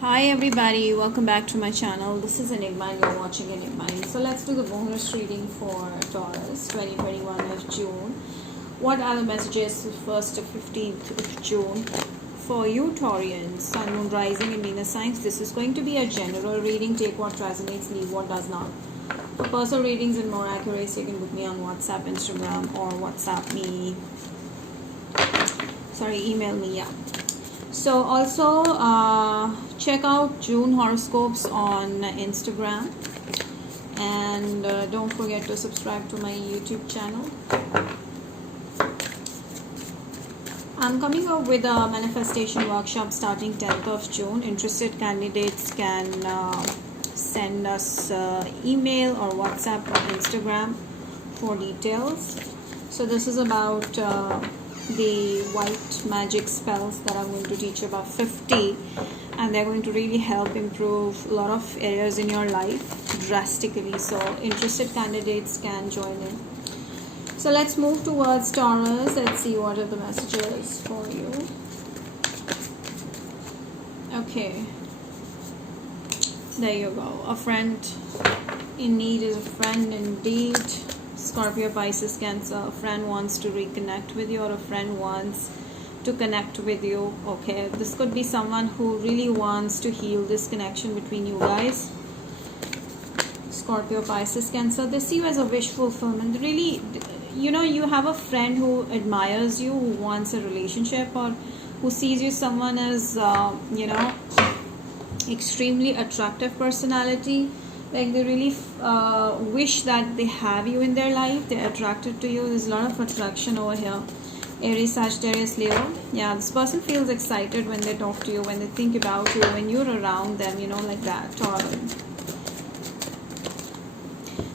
Hi everybody, welcome back to my channel. This is Enigma and you're watching Enigma. So let's do the bonus reading for Taurus 2021 of June. What are the messages 1st to 15th of June for you Taurians, Sun, Moon, Rising and Venus signs? This is going to be a general reading. Take what resonates, leave what does not. For personal readings and more accuracy, you can book me on WhatsApp, Instagram or email me. Yeah. So also check out June horoscopes on Instagram, and don't forget to subscribe to my YouTube channel. I'm coming up with a manifestation workshop starting 10th of June. Interested candidates can send us email or WhatsApp or Instagram for details. So this is about the white magic spells that I'm going to teach, about 50, and they're going to really help improve a lot of areas in your life drastically. So interested candidates can join in. So let's move towards Taurus. Let's see what are the messages for you. Okay, there you go. A friend in need is a friend indeed. Scorpio, Pisces, Cancer. A friend wants to reconnect with you, or a friend wants to connect with you. Okay, this could be someone who really wants to heal this connection between you guys. Scorpio, Pisces, Cancer. They see you as a wish fulfillment. Really, you have a friend who admires you, who wants a relationship, or who sees you someone as extremely attractive personality. Like they really wish that they have you in their life. They're attracted to you. There's a lot of attraction over here. Aries, Sagittarius, Leo. Yeah, this person feels excited when they talk to you, when they think about you, when you're around them, like that. Taurus.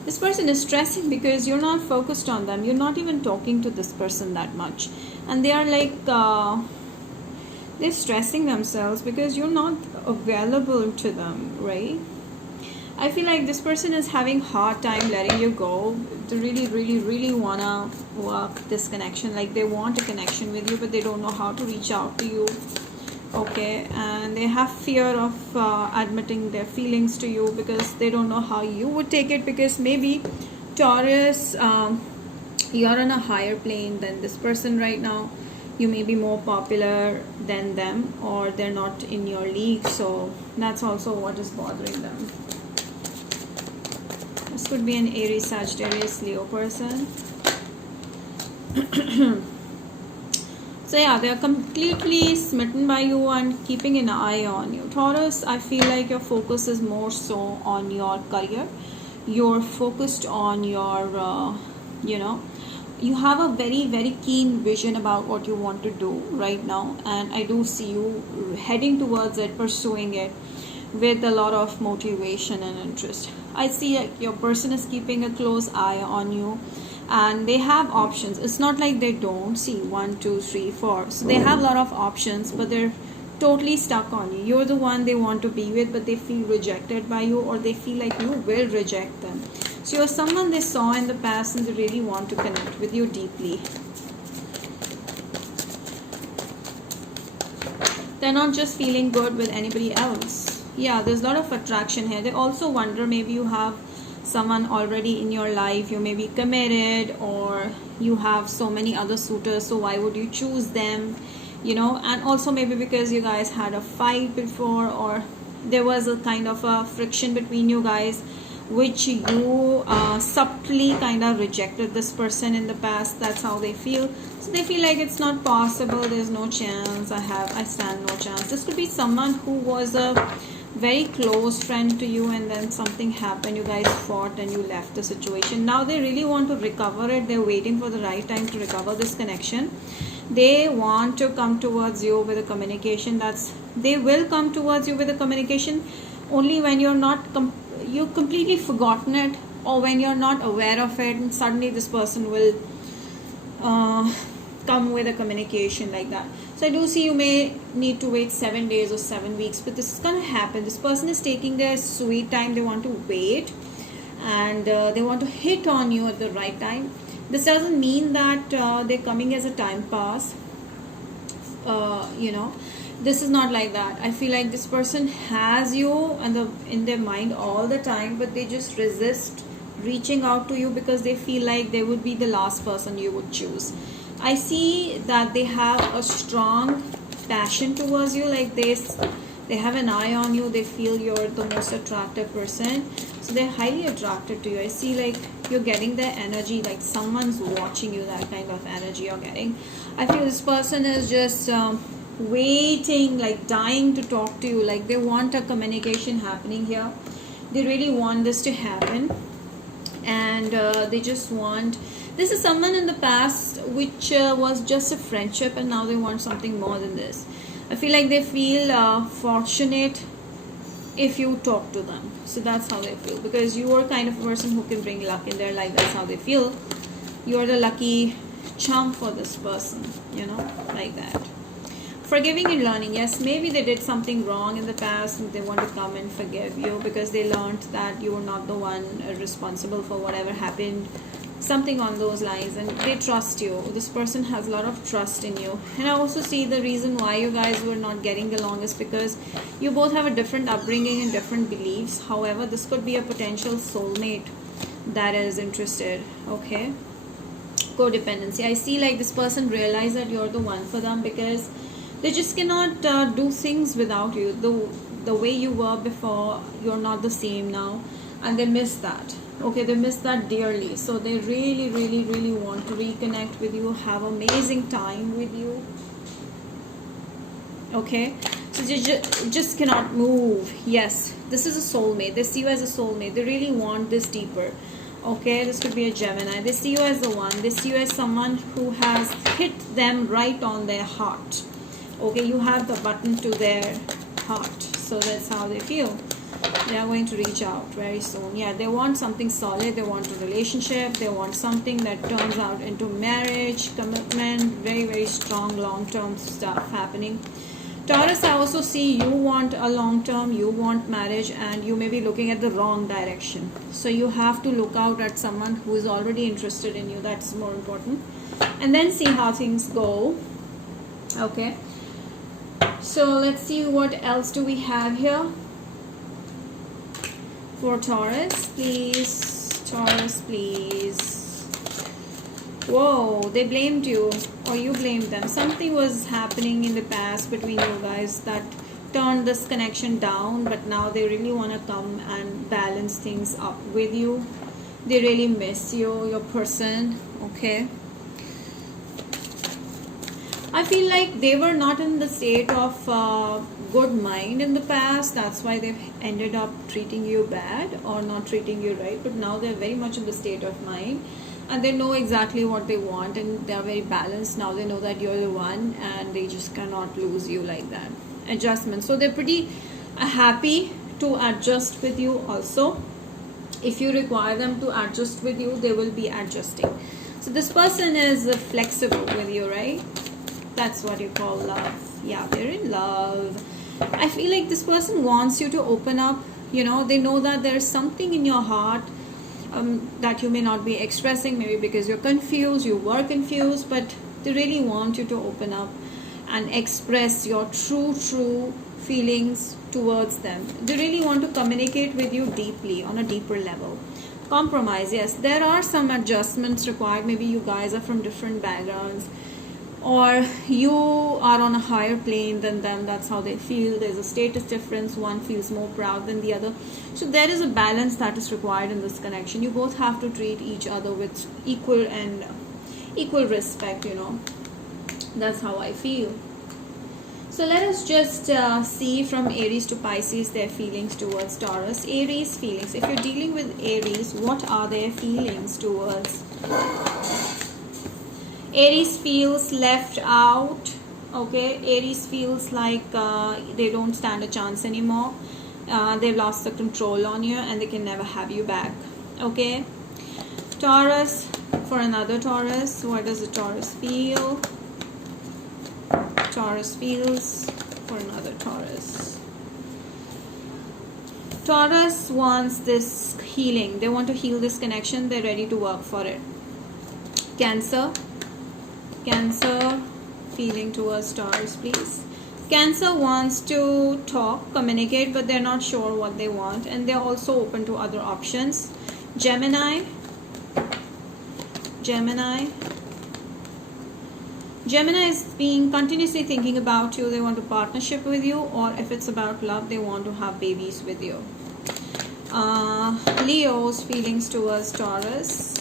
This person is stressing because you're not focused on them. You're not even talking to this person that much. And they are like, they're stressing themselves because you're not available to them, right? I feel like this person is having hard time letting you go. They really wanna work this connection. Like they want a connection with you, but they don't know how to reach out to you. Okay, and they have fear of admitting their feelings to you because they don't know how you would take it. Because maybe Taurus, you're on a higher plane than this person right now. You may be more popular than them, or they're not in your league. So that's also what is bothering them. This could be an Aries, Sagittarius, Leo person. So yeah, they are completely smitten by you and keeping an eye on you. Taurus, I feel like your focus is more so on your career. You're focused on your, you have a very keen vision about what you want to do right now. And I do see you heading towards it, pursuing it with a lot of motivation and interest. I see your person is keeping a close eye on you, and they have options. It's not like they don't. See, 1 2 3 4, so they have a lot of options, but they're totally stuck on you. You're the one they want to be with, but they feel rejected by you, or they feel like you will reject them. So you're someone they saw in the past and they really want to connect with you deeply. They're not just feeling good with anybody else. Yeah, there's a lot of attraction here. They also wonder, maybe you have someone already in your life, you may be committed, or you have so many other suitors, so why would you choose them? And also maybe because you guys had a fight before, or there was a kind of a friction between you guys, which you subtly kind of rejected this person in the past. That's how they feel. So they feel like it's not possible, there's no chance, I stand no chance. This could be someone who was a very close friend to you, and then something happened, you guys fought and you left the situation. Now they really want to recover it. They're waiting for the right time to recover this connection. They want to come towards you with a communication. They will come towards you with a communication only when you're not you've completely forgotten it, or when you're not aware of it, and suddenly this person will come with a communication like that. So I do see you may need to wait 7 days or 7 weeks, but this is going to happen. This person is taking their sweet time. They want to wait, and they want to hit on you at the right time. This doesn't mean that they're coming as a time pass. This is not like that. I feel like this person has you in their mind all the time, but they just resist reaching out to you because they feel like they would be the last person you would choose. I see that they have a strong passion towards you, like they have an eye on you. They feel you're the most attractive person, so they're highly attracted to you. I see like you're getting their energy, like someone's watching you, that kind of energy you're getting. I feel this person is just waiting, like dying to talk to you, like they want a communication happening here. They really want this to happen, and they just want, this is someone in the past which was just a friendship, and now they want something more than this. I feel like they feel fortunate if you talk to them. So that's how they feel, because you are kind of a person who can bring luck in their life. That's how they feel. You are the lucky charm for this person, you know, like that. Forgiving and learning. Yes, maybe they did something wrong in the past and they want to come and forgive you because they learned that you were not the one responsible for whatever happened, something on those lines, and they trust you. This person has a lot of trust in you. And I also see the reason why you guys were not getting along is because you both have a different upbringing and different beliefs. However, this could be a potential soulmate that is interested. Okay, codependency. I see like this person realized that you're the one for them because they just cannot do things without you. The way you were before, you're not the same now, and they miss that. Okay, they miss that dearly, so they really really really want to reconnect with you, have amazing time with you. Okay, so they just cannot move. Yes, this is a soulmate. They see you as a soulmate. They really want this deeper. Okay, this could be a Gemini. They see you as the one. They see you as someone who has hit them right on their heart. Okay, you have the button to their heart, so that's how they feel. They are going to reach out very soon. Yeah, they want something solid. They want a relationship. They want something that turns out into marriage, commitment, very very strong long-term stuff happening. Taurus, I also see you want a long-term, you want marriage, and you may be looking at the wrong direction. So you have to look out at someone who is already interested in you. That's more important. And then see how things go. Okay, so let's see what else do we have here for Taurus, please. Taurus, please. Whoa, they blamed you or you blamed them. Something was happening in the past between you guys that turned this connection down, but now they really want to come and balance things up with you. They really miss you, your person. Okay, I feel like they were not in the state of good mind in the past. That's why they've ended up treating you bad or not treating you right. But now they're very much in the state of mind, and they know exactly what they want, and they're very balanced. Now they know that you're the one, and they just cannot lose you like that. Adjustment. So they're pretty happy to adjust with you also. If you require them to adjust with you, they will be adjusting. So this person is flexible with you, right? That's what you call love. Yeah, they're in love. I feel like this person wants you to open up. You know, they know that there's something in your heart that you may not be expressing, maybe because you're confused, you were confused, but they really want you to open up and express your true feelings towards them. They really want to communicate with you deeply, on a deeper level. Compromise. Yes, there are some adjustments required. Maybe you guys are from different backgrounds, or you are on a higher plane than them. That's how they feel. There's a status difference. One feels more proud than the other. So there is a balance that is required in this connection. You both have to treat each other with equal respect, you know. That's how I feel. So let us just see from Aries to Pisces their feelings towards Taurus. Aries feelings. If you're dealing with Aries, what are their feelings towards? Aries feels left out. Okay, Aries feels like they don't stand a chance anymore. They've lost the control on you and they can never have you back. Okay, Taurus, for another Taurus, what does the Taurus feel? Taurus feels for another Taurus. Taurus wants this healing. They want to heal this connection. They're ready to work for it. Cancer feeling towards Taurus, please. Cancer wants to talk, communicate, but they're not sure what they want, and they're also open to other options. Gemini. Gemini is being continuously thinking about you. They want a partnership with you, or if it's about love, they want to have babies with you. Leo's feelings towards Taurus.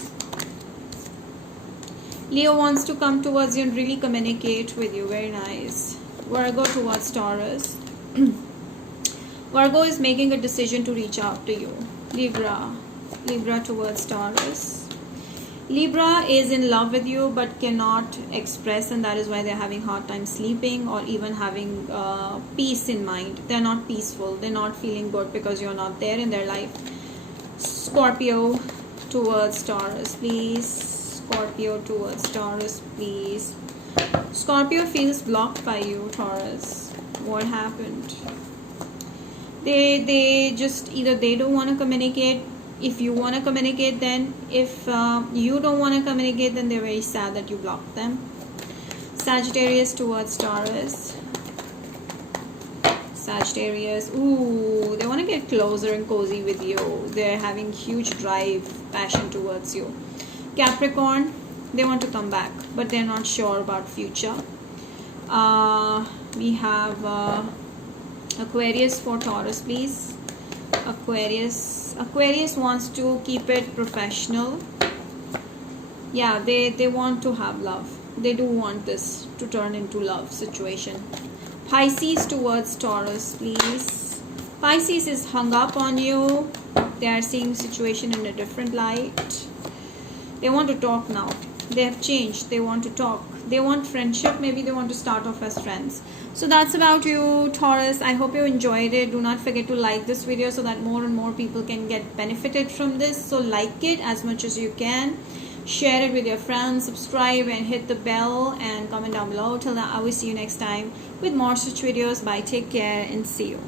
Leo wants to come towards you and really communicate with you. Very nice. Virgo towards Taurus. Virgo is making a decision to reach out to you. Libra towards Taurus. Libra is in love with you but cannot express, and that is why they're having hard time sleeping or even having peace in mind. They're not peaceful. They're not feeling good because you're not there in their life. Scorpio towards Taurus, please. Scorpio towards Taurus, please. Scorpio feels blocked by you, Taurus. What happened? They just either they don't want to communicate. If you want to communicate, then if you don't want to communicate, then they're very sad that you blocked them. Sagittarius towards Taurus. Sagittarius, ooh, they want to get closer and cozy with you. They're having huge drive, passion towards you. Capricorn, they want to come back, but they're not sure about future. We have Aquarius for Taurus, please. Aquarius wants to keep it professional. Yeah, they want to have love. They do want this to turn into love situation. Pisces towards Taurus, please. Pisces is hung up on you. They are seeing situation in a different light. They want to talk now. They have changed. They want to talk. They want friendship. Maybe they want to start off as friends. So that's about you, Taurus. I hope you enjoyed it. Do not forget to like this video so that more and more people can get benefited from this. So like it as much as you can. Share it with your friends. Subscribe and hit the bell and comment down below. Till then, I will see you next time with more such videos. Bye. Take care and see you.